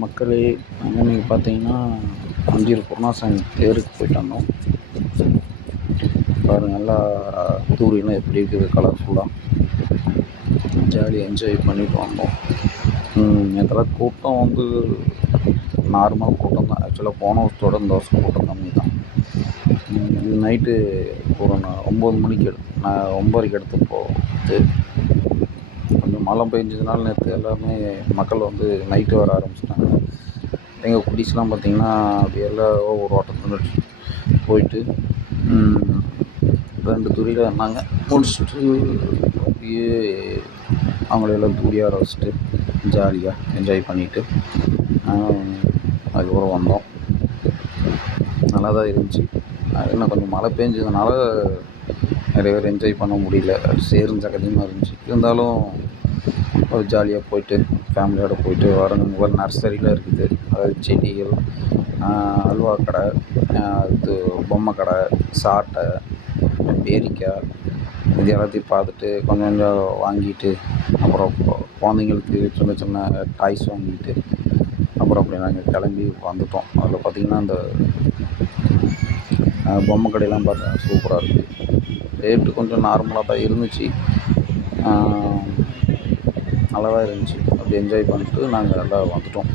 மக்களே, இன்னைக்கு பார்த்தீங்கன்னா, அந்தியூர் குருணாசாமி தேருக்கு போயிட்டு வந்தோம். பாருங்கள், நல்லா தூரியெல்லாம் எப்படி இருக்குது கலர்ஃபுல்லாக. ஜாலியாக என்ஜாய் பண்ணிட்டு வந்தோம். நேற்றெல்லாம் கூட்டம் வந்து நார்மல் கூட்டம் தான். ஆக்சுவலாக போன வருஷத்தோட இந்த வருஷம் கூட்டம் கம்மி தான். இது நைட்டு ஒரு 9 மணிக்கு நான் 9:30க்கு எடுத்து போகுது. கொஞ்சம் மழை பெஞ்சதுனால நேற்று எல்லாமே மக்கள் வந்து நைட்டு வர ஆரம்பிச்சிட்டாங்க. எங்கள் குட்டீஸ்லாம் பார்த்திங்கன்னா அப்படியே எல்லாம் ஒரு ஓட்டத்தில் போயிட்டு 2 துரியில் இருந்தாங்க. முடிச்சுட்டு அப்படியே அவங்களெல்லாம் தூரி ஆட வச்சுட்டு ஜாலியாக என்ஜாய் பண்ணிவிட்டு அதுக்கப்புறம் வந்தோம். நல்லா தான் இருந்துச்சு. இன்னும் கொஞ்சம் மழை பெஞ்சதுனால நிறைய பேர் என்ஜாய் பண்ண முடியல. சேரும் சகதியமாக இருந்துச்சு. இருந்தாலும் ஒரு ஜாலியாக போயிட்டு ஃபேமிலியோடு போயிட்டு வரணும். ஒரு நர்சரியில் இருக்குது, அதாவது செடிகள், அல்வா கடை, இது பொம்மை கடை, சாட்டை, பேரிக்காய், இது எல்லாத்தையும் பார்த்துட்டு கொஞ்சம் கொஞ்சம் வாங்கிட்டு, அப்புறம் குழந்தைங்களுக்கு சின்ன சின்ன டாய்ஸ் வாங்கிட்டு அப்புறம் அப்படி நாங்கள் கிளம்பி வந்துட்டோம். அதில் பார்த்திங்கன்னா அந்த பொம்மை கடையெல்லாம் பார்த்தா சூப்பராக இருக்குது. ரேட்டு கொஞ்சம் நார்மலாக தான் இருந்துச்சு. நல்லா தான் இருந்துச்சு. அப்படி என்ஜாய் பண்ணிட்டு நாங்கள் எல்லாம் வந்துட்டோம்.